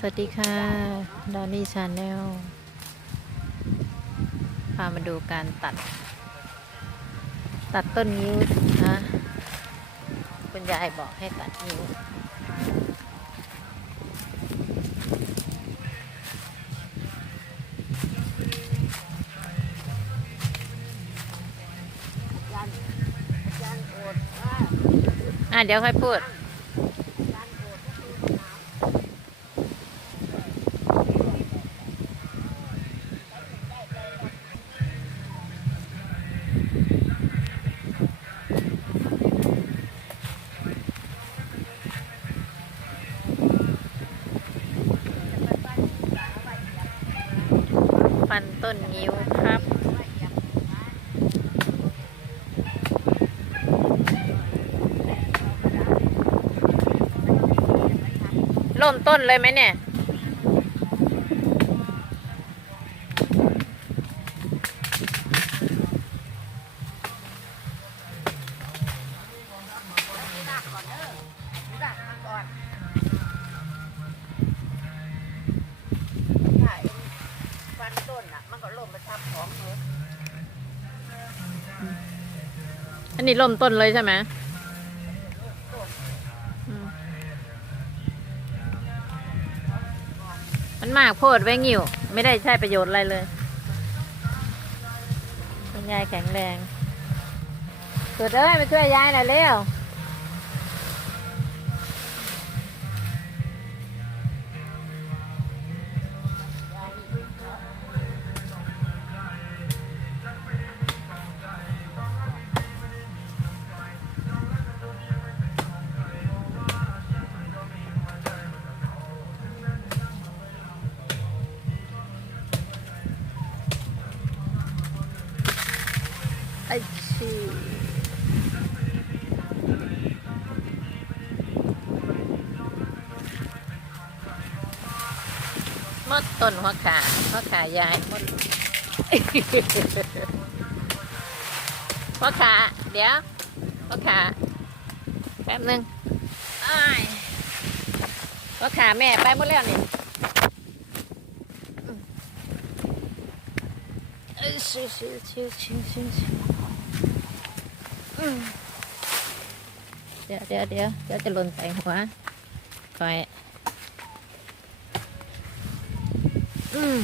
สวัสดีค่ะดอนนี่ชาแนลพามาดูการตัด ตัดต้นนิ้วนะคุณยายบอกให้ตัดนิ้ว อะเดี๋ยวค่อยพูดันต้นนิ้วครับเริ่มต้นเลยไหมเนี่ย ต้นอะ มันก็ล่มไปทับของเลยอันนี้เริ่มต้นเลยใช่ไหมอืมมันมากโพดไว้งิวไม่ได้ใช้ประโยชน์อะไรเลยคุณยายแข็งแรง เกิดเอ้ยมาช่วยยายหน่อยเร็ว ไอชีมดต้นหัวขาหัวขายายมดหัวขาเดี๋ยวหัวขาแป๊บหนึงอ้ายหัวขาแม่ไปหมดแล้วนี่อืมเอ้ยชิวชิวชิวชิวชิวชิวอืม เดี๋ยวเดี๋ยวเดี๋ยวเดี๋ยวจะหล่นใส่หัวคอย อืม